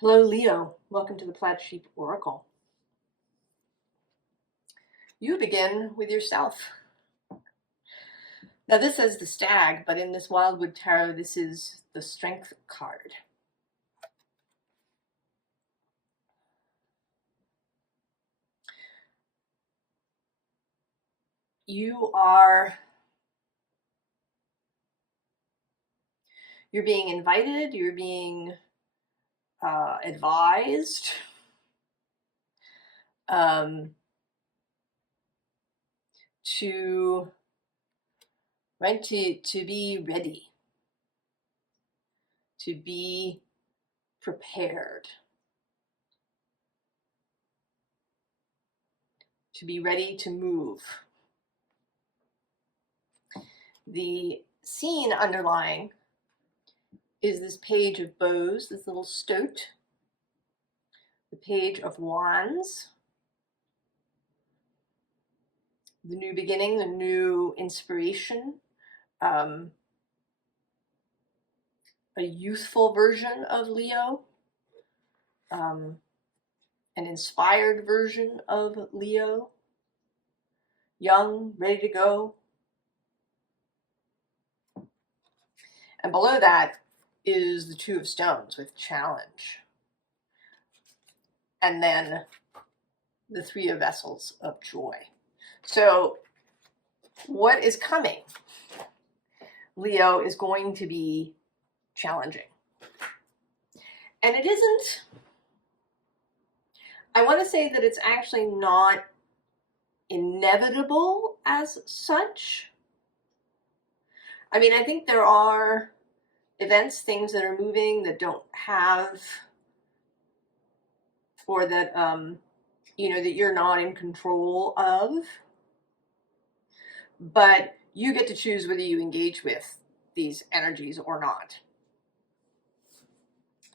Hello, Leo. Welcome to the Plaid Sheep Oracle. You begin with yourself. Now, this says the stag, but in this Wildwood Tarot, this is the Strength card. You're being invited, you're being advised to be ready, to be prepared, to be ready to move. The scene underlying is this page of bows, this little stoat, the page of wands, the new beginning, the new inspiration, a youthful version of Leo, an inspired version of Leo, young, ready to go. And below that is the Two of Stones with challenge. And then the Three of Vessels of joy. So what is coming, Leo, is going to be challenging. And it isn't, I want to say that it's actually not inevitable as such. I mean, I think there are events, things that are moving that don't have, or that, that you're not in control of. But you get to choose whether you engage with these energies or not.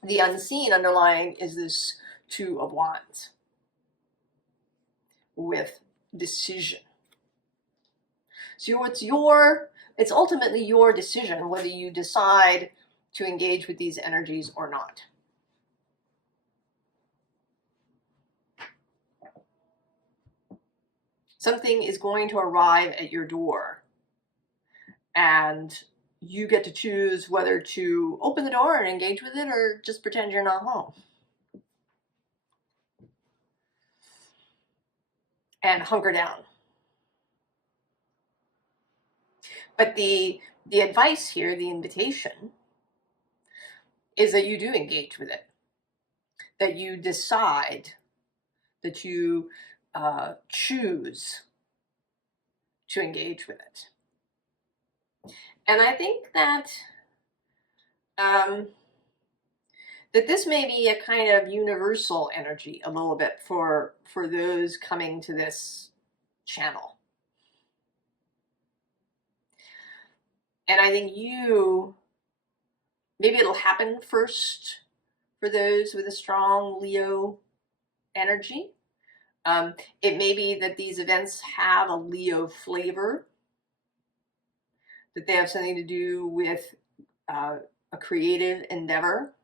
The unseen underlying is this Two of Wands with decision. So it's ultimately your decision whether you decide to engage with these energies or not. Something is going to arrive at your door, and you get to choose whether to open the door and engage with it or just pretend you're not home. And hunker down. But the advice here, the invitation, is that you do engage with it. That you decide, that you choose to engage with it. And I think that that this may be a kind of universal energy a little bit for those coming to this channel. And I think maybe it'll happen first for those with a strong Leo energy. It may be that these events have a Leo flavor, that they have something to do with a creative endeavor,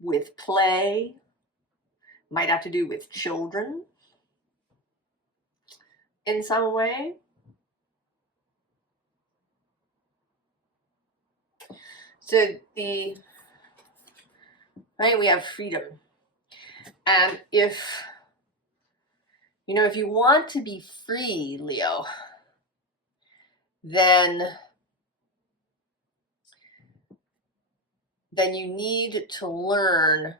with play, might have to do with children in some way. So we have freedom. And if you want to be free, Leo, then you need to learn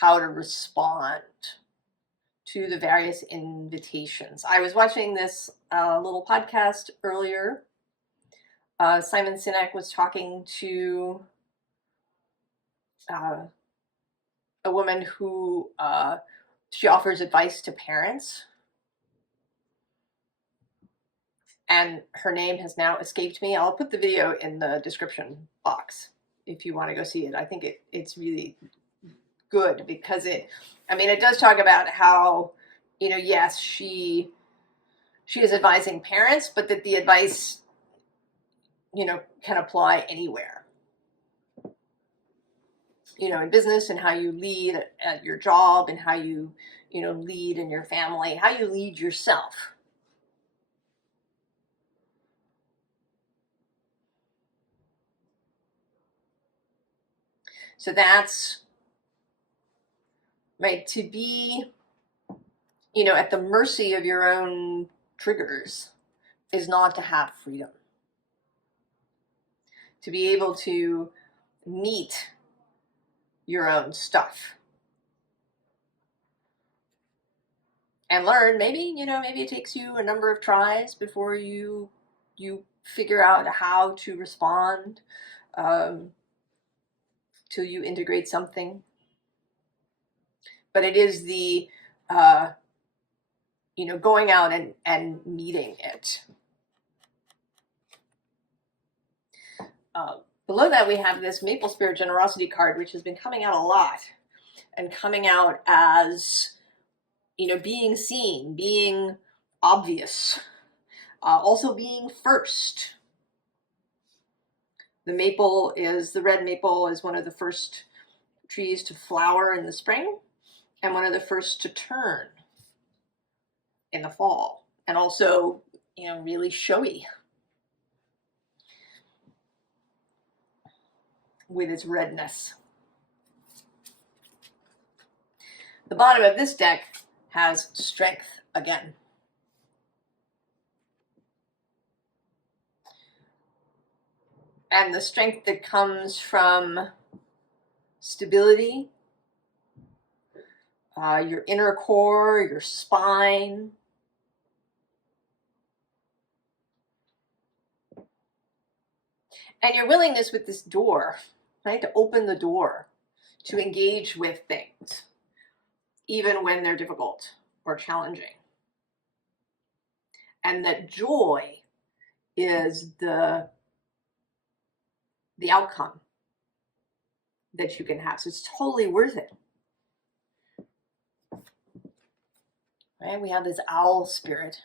how to respond to the various invitations. I was watching this little podcast earlier. Simon Sinek was talking to a woman who she offers advice to parents, and her name has now escaped me. I'll put the video in the description box if you want to go see it. I think it's really good because it does talk about how, yes, she is advising parents, but that the advice, can apply anywhere. you know, in business, and how you lead at your job, and how you, you know, lead in your family, how you lead yourself. So that's right, to be, you know, at the mercy of your own triggers is not to have freedom. To be able to meet your own stuff and learn, maybe, you know, maybe it takes you a number of tries before you figure out how to respond, till you integrate something. But it is the you know, going out and meeting it. Below that, we have this Maple Spirit Generosity card, which has been coming out a lot, and coming out as, you know, being seen, being obvious, also being first. The maple is, the red maple is one of the first trees to flower in the spring, and one of the first to turn in the fall, and also, you know, really showy with its redness. The bottom of this deck has strength again. And the strength that comes from stability, your inner core, your spine, and your willingness with this door, right, to open the door, to engage with things, even when they're difficult or challenging. And that joy is the outcome that you can have. So it's totally worth it. Right? We have this owl spirit.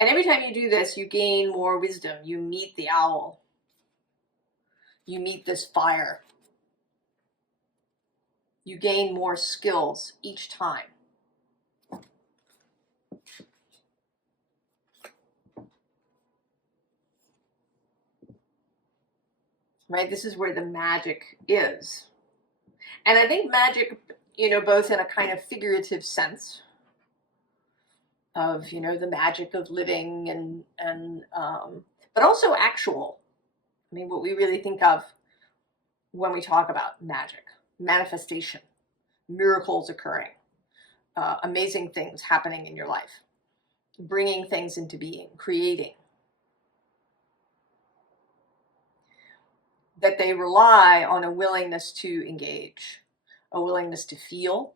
And every time you do this, you gain more wisdom. You meet the owl. You meet this fire. You gain more skills each time. Right? This is where the magic is. And I think magic, you know, both in a kind of figurative sense of, you know, the magic of living, and but also actual. I mean, what we really think of when we talk about magic, manifestation, miracles occurring, amazing things happening in your life, bringing things into being, creating. That they rely on a willingness to engage, a willingness to feel,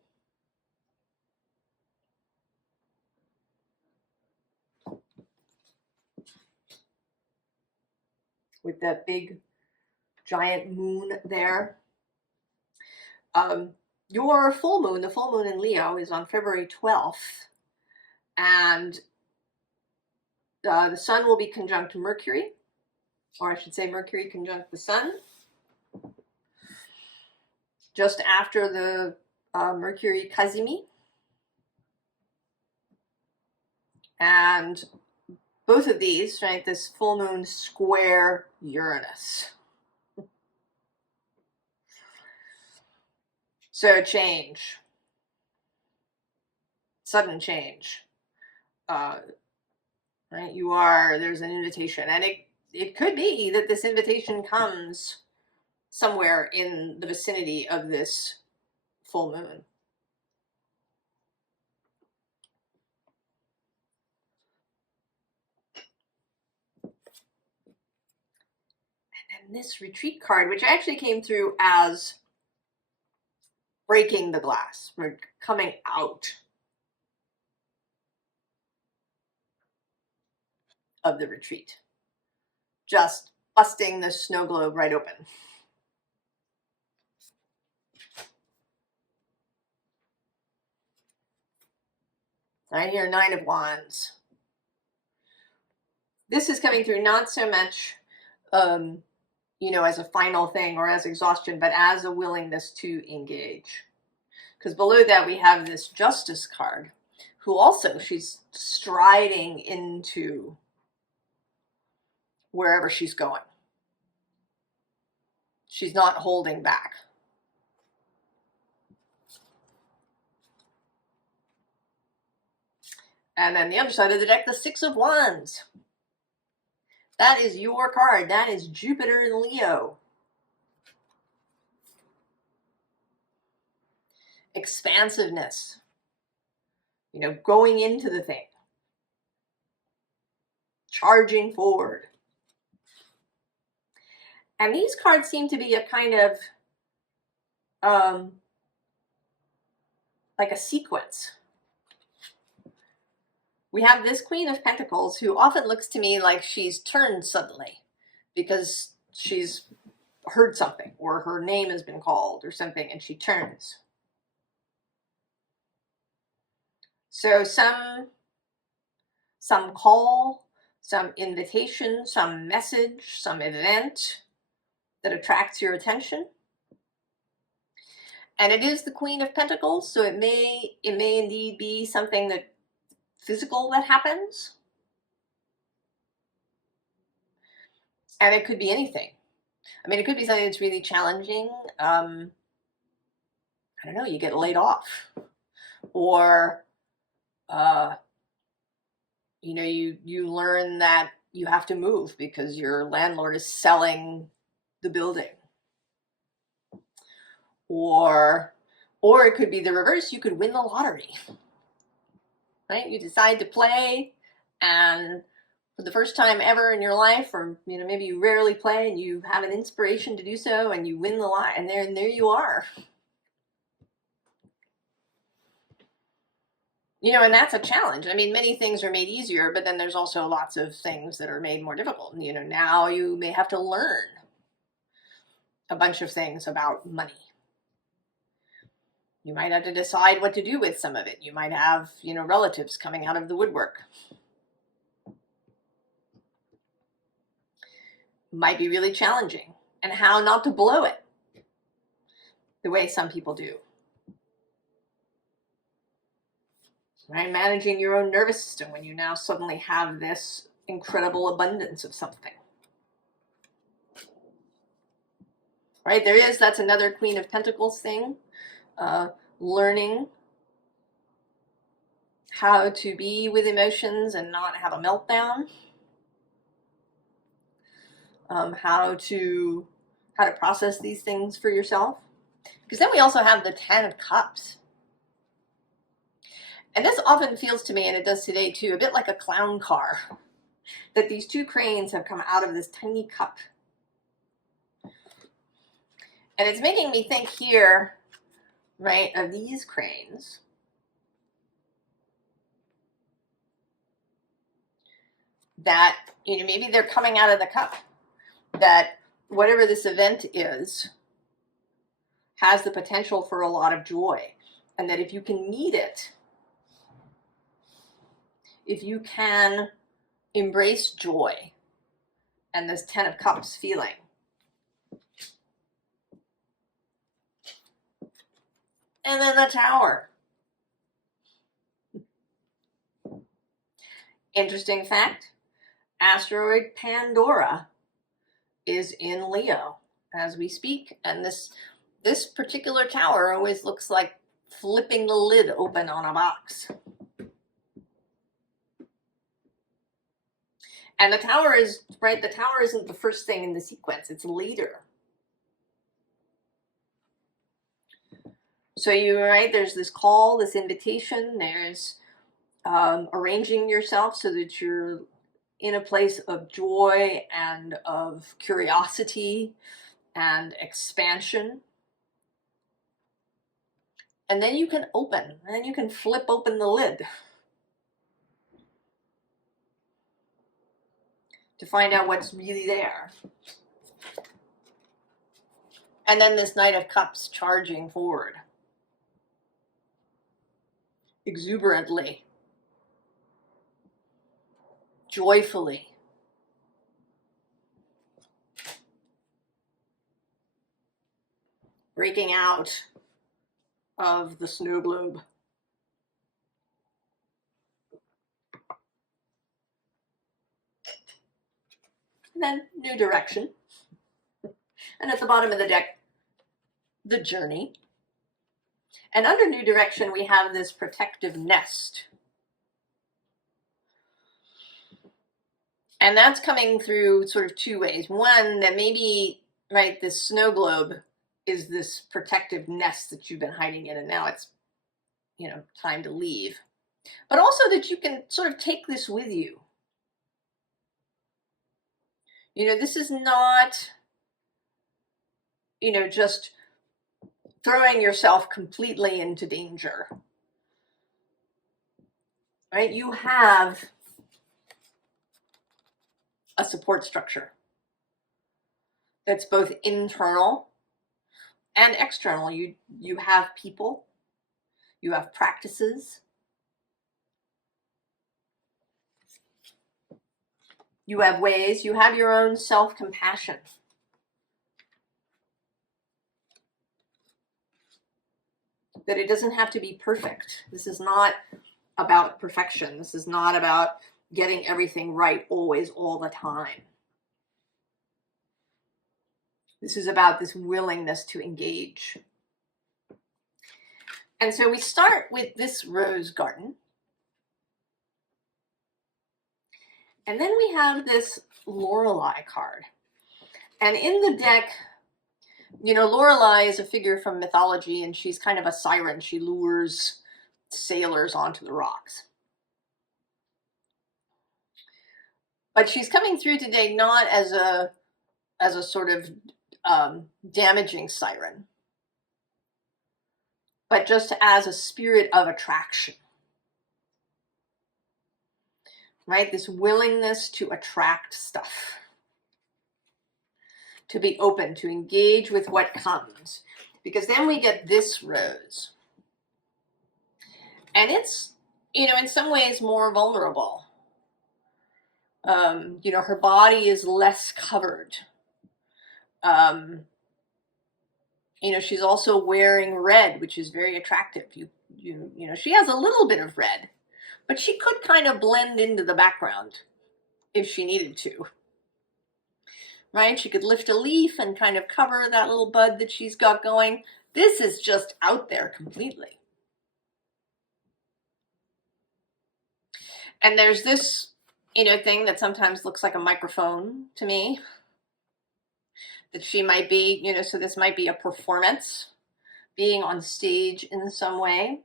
with that big giant moon there. Your full moon, the full moon in Leo, is on February 12th, and the sun will be conjunct Mercury, or I should say Mercury conjunct the sun, just after the Mercury Kazimi. And both of these, right, this full moon square Uranus. So change, sudden change, right? There's an invitation, and it could be that this invitation comes somewhere in the vicinity of this full moon. And then this retreat card, which actually came through as breaking the glass. We're coming out of the retreat. Just busting the snow globe right open. Right here, Nine of Wands. This is coming through not so much you know, as a final thing or as exhaustion, but as a willingness to engage. Because below that we have this Justice card, who also, she's striding into wherever she's going. She's not holding back. And then the other side of the deck, the Six of Wands. That is your card. That is Jupiter in Leo. Expansiveness. You know, going into the thing. Charging forward. And these cards seem to be a kind of like a sequence. We have this Queen of Pentacles, who often looks to me like she's turned suddenly because she's heard something or her name has been called or something, and she turns. So some call, some invitation, some message, some event that attracts your attention. And it is the Queen of Pentacles, so it may indeed be something that physical that happens. And it could be anything. I mean, it could be something that's really challenging. I don't know, you get laid off. Or, you know, you learn that you have to move because your landlord is selling the building. Or it could be the reverse. You could win the lottery. Right? You decide to play, and for the first time ever in your life, or you know, maybe you rarely play and you have an inspiration to do so, and you win the lot, and there you are. You know, and that's a challenge. I mean, many things are made easier, but then there's also lots of things that are made more difficult. You know, now you may have to learn a bunch of things about money. You might have to decide what to do with some of it. You might have, you know, relatives coming out of the woodwork. Might be really challenging. And how not to blow it the way some people do. Right? Managing your own nervous system when you now suddenly have this incredible abundance of something. Right? That's another Queen of Pentacles thing. Learning how to be with emotions and not have a meltdown. How to process these things for yourself. Because then we also have the Ten of Cups. And this often feels to me, and it does today too, a bit like a clown car. That these two cranes have come out of this tiny cup. And it's making me think here, right, of these cranes. That, you know, maybe they're coming out of the cup. That whatever this event is, has the potential for a lot of joy. And that if you can meet it, if you can embrace joy and this Ten of Cups feeling, and then the Tower. Interesting fact, asteroid Pandora is in Leo as we speak, and this particular tower always looks like flipping the lid open on a box. And the tower is, right, the tower isn't the first thing in the sequence, it's later. So there's this call, this invitation, there's arranging yourself so that you're in a place of joy and of curiosity and expansion. And then you can flip open the lid to find out what's really there. And then this Knight of Cups charging forward. Exuberantly. Joyfully. breaking out of the snow globe. And then new direction. And at the bottom of the deck, the journey. And under new direction, we have this protective nest. And that's coming through sort of two ways. One, that maybe, right, this snow globe is this protective nest that you've been hiding in, and now it's, you know, time to leave. But also that you can sort of take this with you. You know, this is not, you know, just throwing yourself completely into danger. Right? You have a support structure that's both internal and external. You have people, you have practices, you have ways, you have your own self-compassion. That it doesn't have to be perfect. This is not about perfection. This is not about getting everything right always, all the time. This is about this willingness to engage. And so we start with this rose garden. And then we have this Lorelei card. And in the deck, you know, Lorelei is a figure from mythology, and she's kind of a siren. She lures sailors onto the rocks. But she's coming through today not as a sort of damaging siren, but just as a spirit of attraction. Right? This willingness to attract stuff. To be open, to engage with what comes. Because then we get this rose. And it's, you know, in some ways more vulnerable. You know, her body is less covered. You know, she's also wearing red, which is very attractive. You know, she has a little bit of red, but she could kind of blend into the background if she needed to. Right? She could lift a leaf and kind of cover that little bud that she's got going. This is just out there completely. And there's this, you know, thing that sometimes looks like a microphone to me. That she might be, you know, so this might be a performance, being on stage in some way.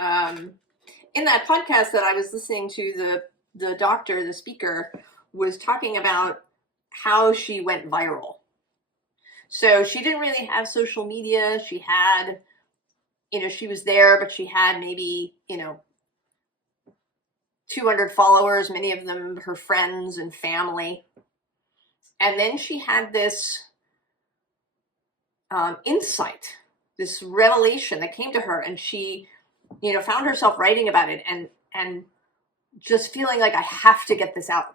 In that podcast that I was listening to, the doctor, the speaker, was talking about how she went viral. So she didn't really have social media. She had, you know, she was there, but she had maybe, you know, 200 followers, many of them her friends and family. And then she had this insight, this revelation that came to her, and she, you know, found herself writing about it and just feeling like, I have to get this out.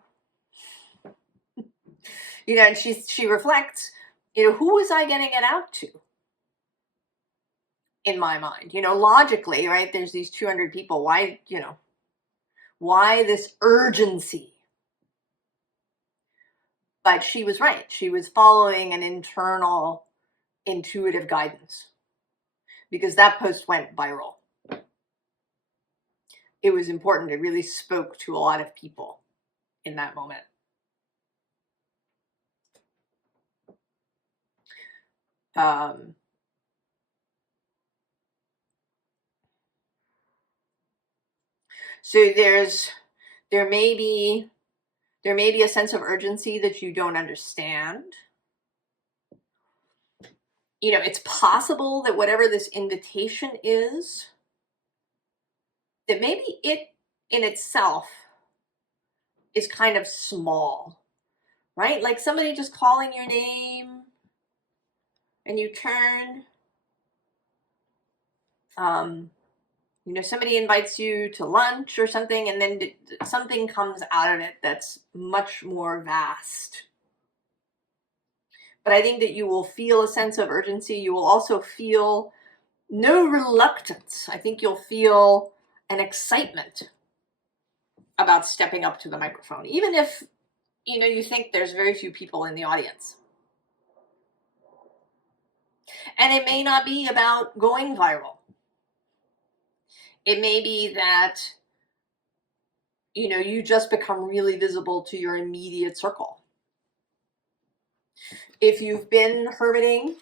You know, and she reflects, you know, who was I getting it out to? In my mind, you know, logically, right? There's these 200 people. Why, you know, why this urgency? But she was right. She was following an internal intuitive guidance because that post went viral. It was important. It really spoke to a lot of people in that moment. So there may be a sense of urgency that you don't understand. You know, it's possible that whatever this invitation is, that maybe it in itself is kind of small, right? Like somebody just calling your name and you turn. You know, somebody invites you to lunch or something, and then something comes out of it that's much more vast. but I think that you will feel a sense of urgency. You will also feel no reluctance. I think you'll feel an excitement about stepping up to the microphone, even if, you know, you think there's very few people in the audience. And it may not be about going viral. It may be that, you know, you just become really visible to your immediate circle. If you've been hermiting,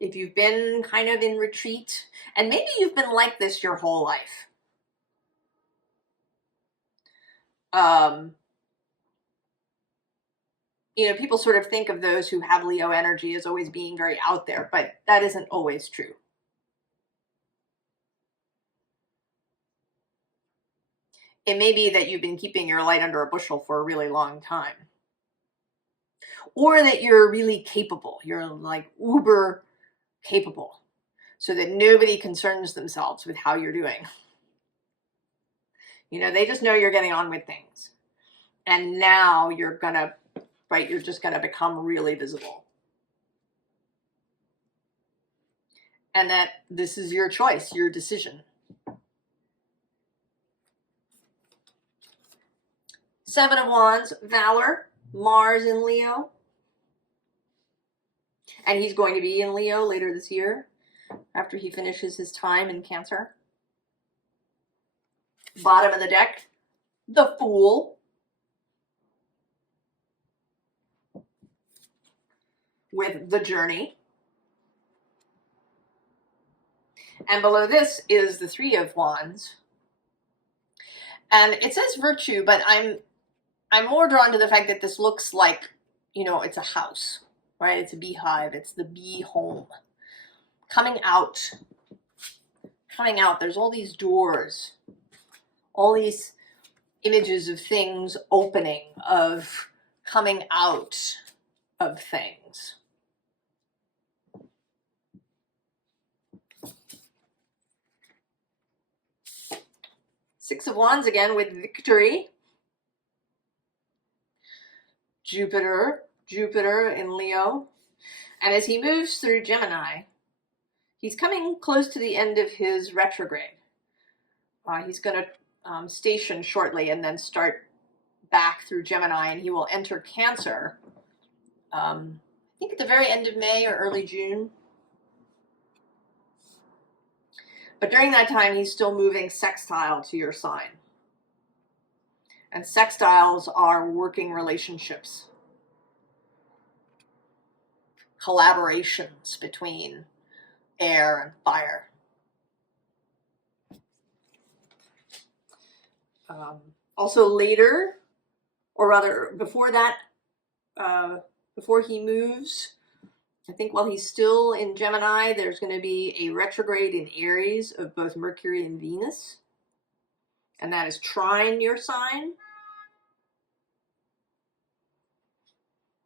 if you've been kind of in retreat, and maybe you've been like this your whole life. You know, people sort of think of those who have Leo energy as always being very out there, but that isn't always true. It may be that you've been keeping your light under a bushel for a really long time. Or that you're really capable. You're like uber capable, so that nobody concerns themselves with how you're doing. You know, they just know you're getting on with things. And now you're gonna, right, you're just gonna become really visible. And that this is your choice, your decision. Seven of Wands, Valor, Mars in Leo. And he's going to be in Leo later this year, after he finishes his time in Cancer. Bottom of the deck, the Fool. With the Journey. And below this is the Three of Wands. And it says Virtue, but I'm more drawn to the fact that this looks like, you know, it's a house, right? It's a beehive. It's the bee home. Coming out. Coming out. There's all these doors. All these images of things opening, of coming out of things. Six of Wands again with Victory. Jupiter in Leo. And as he moves through Gemini, he's coming close to the end of his retrograde. He's going to station shortly and then start back through Gemini, and he will enter Cancer, I think at the very end of May or early June. But during that time, he's still moving sextile to your sign. And sextiles are working relationships, collaborations between air and fire. Also later, or rather before that, before he moves, I think while he's still in Gemini, there's going to be a retrograde in Aries of both Mercury and Venus. And that is trine your sign.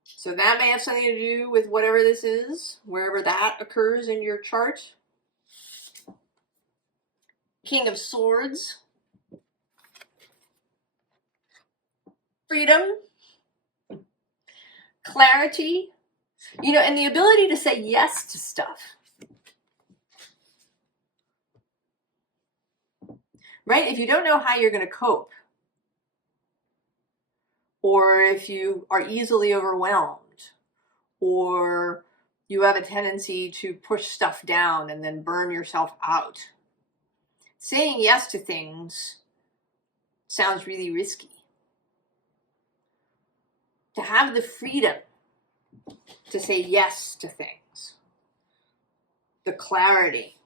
So that may have something to do with whatever this is, wherever that occurs in your chart. King of Swords. Freedom. Clarity. You know, and the ability to say yes to stuff. Right? If you don't know how you're going to cope, or if you are easily overwhelmed, or you have a tendency to push stuff down and then burn yourself out, saying yes to things sounds really risky. To have the freedom to say yes to things, the clarity,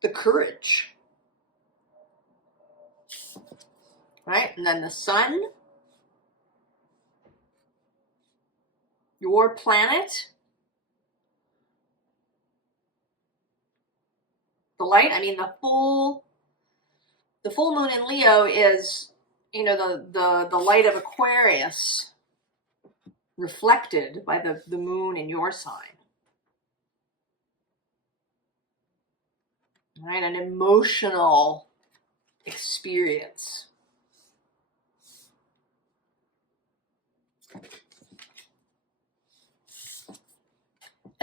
the courage, right? And then the sun, your planet, the light. I mean, the full moon in Leo is, you know, the light of Aquarius reflected by the moon in your sign. Right? An emotional experience.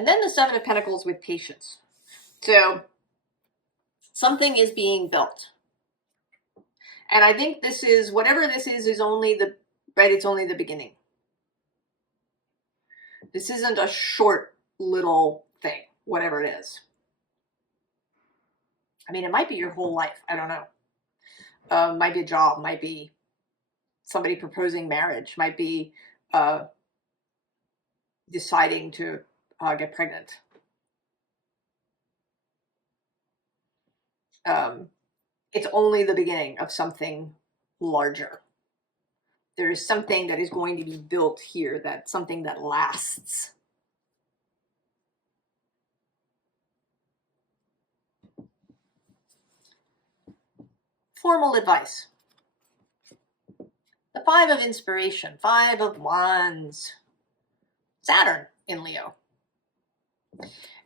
And then the Seven of Pentacles with patience. So something is being built. And I think this is, whatever this is only the, right, it's only the beginning. This isn't a short little thing, whatever it is. I mean, it might be your whole life. I don't know. Might be a job, might be somebody proposing marriage, might be deciding to get pregnant. It's only the beginning of something larger. There is something that is going to be built here, that something that lasts. Formal advice. The Five of Inspiration, Five of Wands, Saturn in Leo.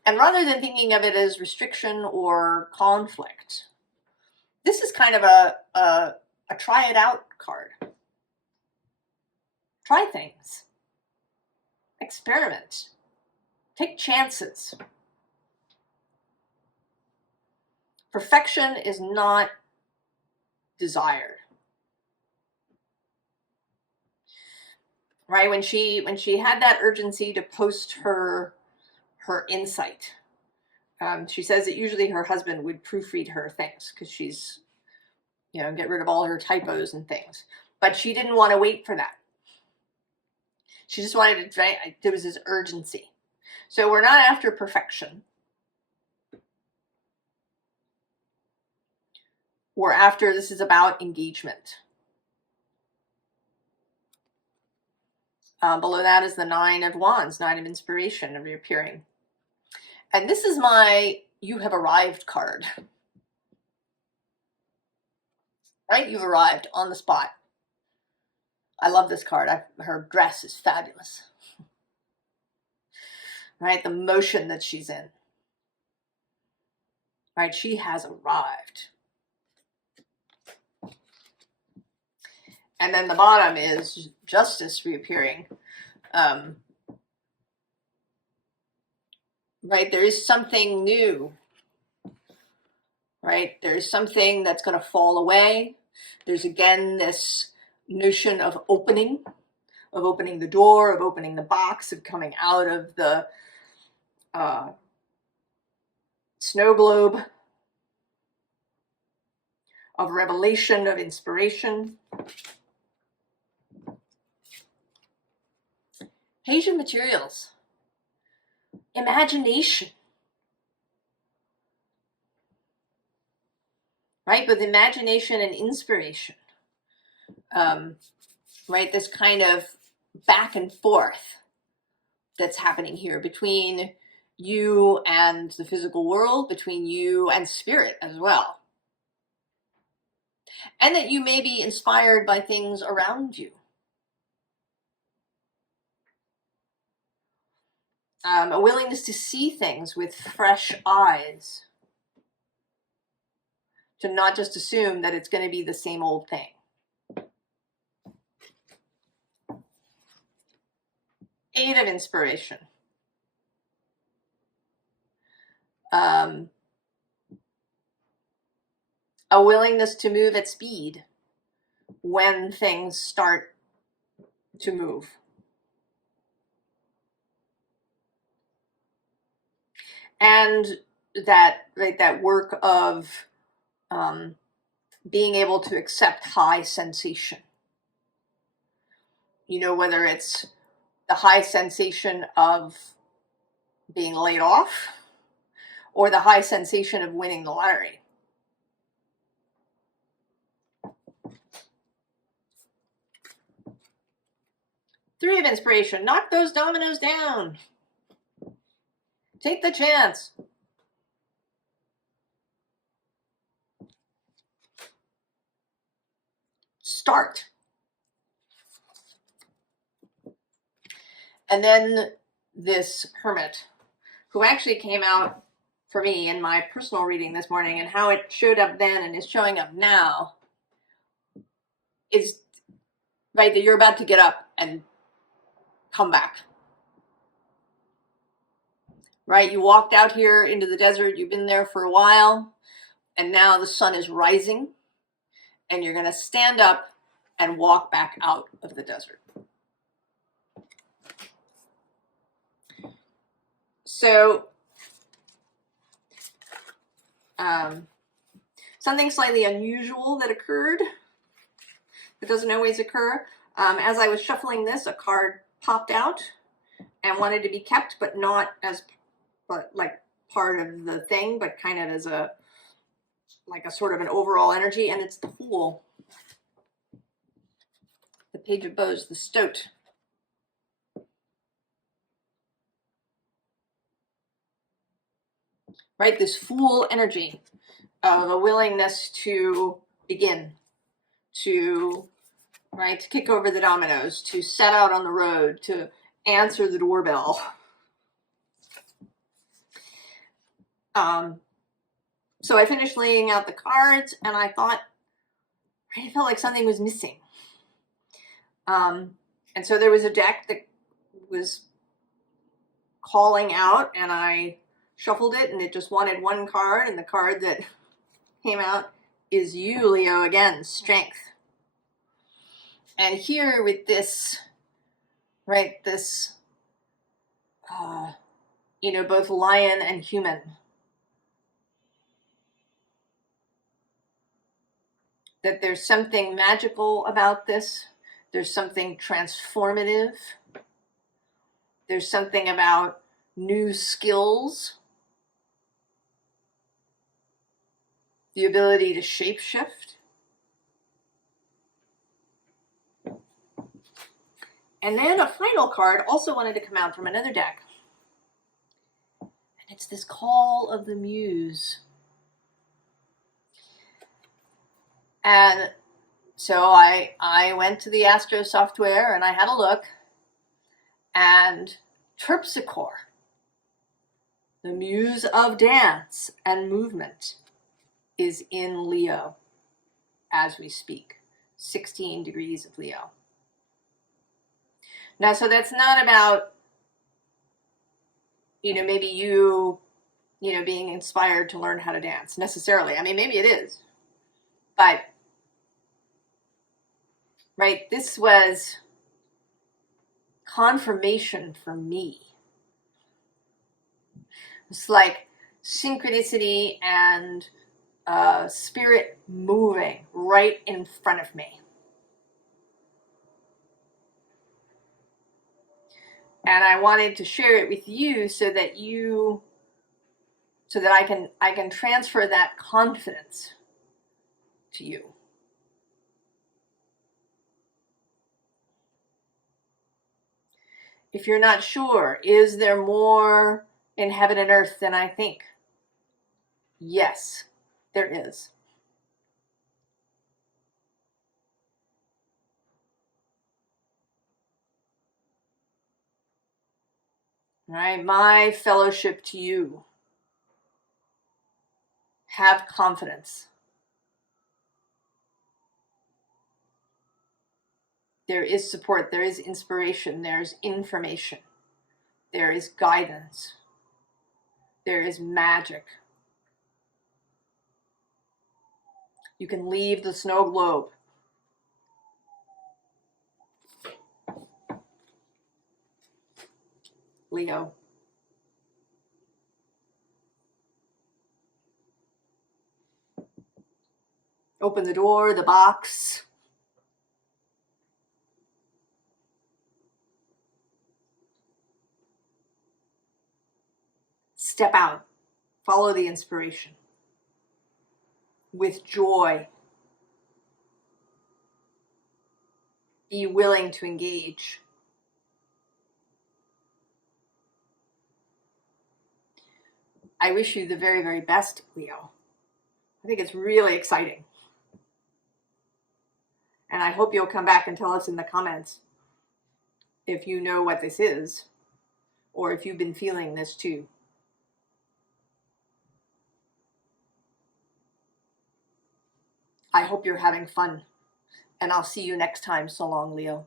And rather than thinking of it as restriction or conflict, this is kind of a try it out card. Try things. Experiment. Take chances. Perfection is not desired. Right? When she had that urgency to post her insight, she says that usually her husband would proofread her things because she's, you know, get rid of all her typos and things. But she didn't want to wait for that. She just wanted to, right? There was this urgency. So we're not after perfection. We're after, this is about engagement. Below that is the Nine of Wands, Nine of Inspiration, reappearing. And this is my You Have Arrived card. Right? You've arrived on the spot. I love this card. Her dress is fabulous. Right? The motion that she's in. Right? She has arrived. And then the bottom is Justice reappearing. Right? There is something new. Right? There's something that's going to fall away. There's again this notion of opening the door, of opening the box, of coming out of the snow globe, of revelation, of inspiration. Page of Materials. Imagination. Right? With imagination and inspiration. Right? This kind of back and forth that's happening here between you and the physical world, between you and spirit as well. And that you may be inspired by things around you. A willingness to see things with fresh eyes. To not just assume that it's going to be the same old thing. Eight of Inspiration. A willingness to move at speed when things start to move. And that, right, that work of being able to accept high sensation. You know, whether it's the high sensation of being laid off or the high sensation of winning the lottery. Three of Inspiration. Knock those dominoes down. Take the chance. Start. And then this Hermit, who actually came out for me in my personal reading this morning, and how it showed up then and is showing up now is, right, that you're about to get up and come back. right? You walked out here into the desert, you've been there for a while, and now the sun is rising, and you're going to stand up and walk back out of the desert. So something slightly unusual that occurred, that doesn't always occur. As I was shuffling this, a card popped out and wanted to be kept, but not as like part of the thing, but kind of as a sort of an overall energy, and it's the Fool. The Page of Bows, the Stoat. Right, this Fool energy of a willingness to begin, to kick over the dominoes, to set out on the road, to answer the doorbell. So I finished laying out the cards, and I thought, I felt like something was missing. And so there was a deck that was calling out, and I shuffled it, and it just wanted one card, and the card that came out is you, Leo, again, Strength. And here with this, right, this, both lion and human, that there's something magical about this. There's something transformative. There's something about new skills, the ability to shapeshift. And then a final card also wanted to come out from another deck. And it's this Call of the Muse. And so I went to the Astro software and I had a look, and Terpsichore, the muse of dance and movement, is in Leo as we speak. 16 degrees of Leo. Now, so that's not about, maybe you being inspired to learn how to dance necessarily. I mean, maybe it is. But, right, this was confirmation for me. It's like synchronicity and spirit moving right in front of me. And I wanted to share it with you so that I can transfer that confidence to you. If you're not sure, is there more in heaven and earth than I think? Yes, there is. All right, my fellowship to you. Have confidence. There is support, there is inspiration, there's information, there is guidance, there is magic. You can leave the snow globe. Leo. Open the door, the box. Step out. Follow the inspiration. With joy. Be willing to engage. I wish you the very, very best, Leo. I think it's really exciting. And I hope you'll come back and tell us in the comments if you know what this is, or if you've been feeling this too. I hope you're having fun, and I'll see you next time. So long, Leo.